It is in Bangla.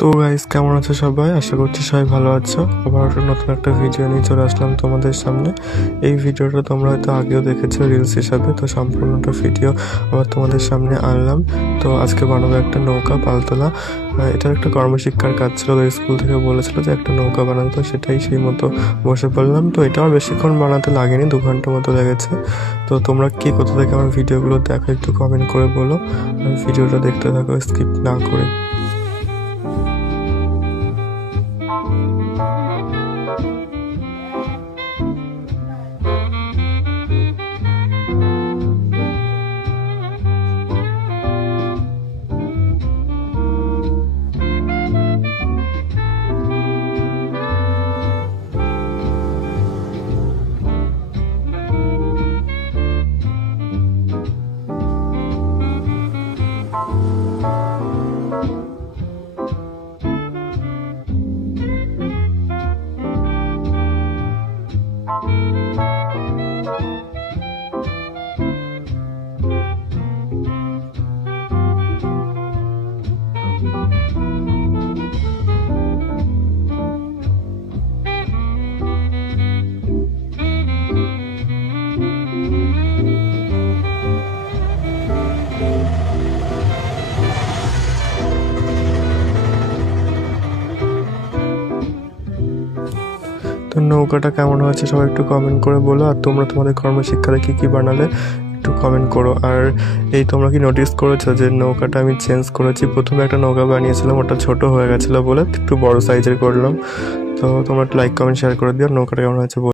তো গাইস, কেমন আছো সবাই? আশা করছি সবাই ভালো আছো। আবার নতুন একটা ভিডিও নিয়ে চলে আসলাম তোমাদের সামনে। এই ভিডিওটা তোমরা হয়তো আগেও দেখেছো রিলস হিসাবে, তো সম্পূর্ণটা ভিডিও আবার তোমাদের সামনে আনলাম। তো আজকে বানাবো একটা নৌকা পালতোলা। এটার একটা কর্মশিক্ষার কাজ ছিল, তো স্কুল থেকে বলেছিল যে একটা নৌকা বানাতে, তো সেটাই সেই মতো বসে পড়লাম। তো এটাও বেশিক্ষণ বানাতে লাগেনি, 2 ঘন্টা মতো লেগেছে। তো তোমরা কি কোথা থেকে আমার ভিডিওগুলো দেখো একটু কমেন্ট করে বলো, আর ভিডিওটা দেখতে থাকো স্কিপ না করে। তো নৌকাটা কেমন হয়েছে সবাই একটু কমেন্ট করে বলো, আর তোমরা তোমাদের কর্মশিক্ষাতে কী কী বানালে একটু কমেন্ট করো। আর এই তোমরা কি নোটিস করেছো যে নৌকাটা আমি চেঞ্জ করেছি? প্রথমে একটা নৌকা বানিয়েছিলাম, ওটা ছোট হয়ে গেছিলো বলে একটু বড় সাইজের করলাম। তো তোমরা লাইক কমেন্ট শেয়ার করে দিও, নৌকাটা কেমন হয়েছে।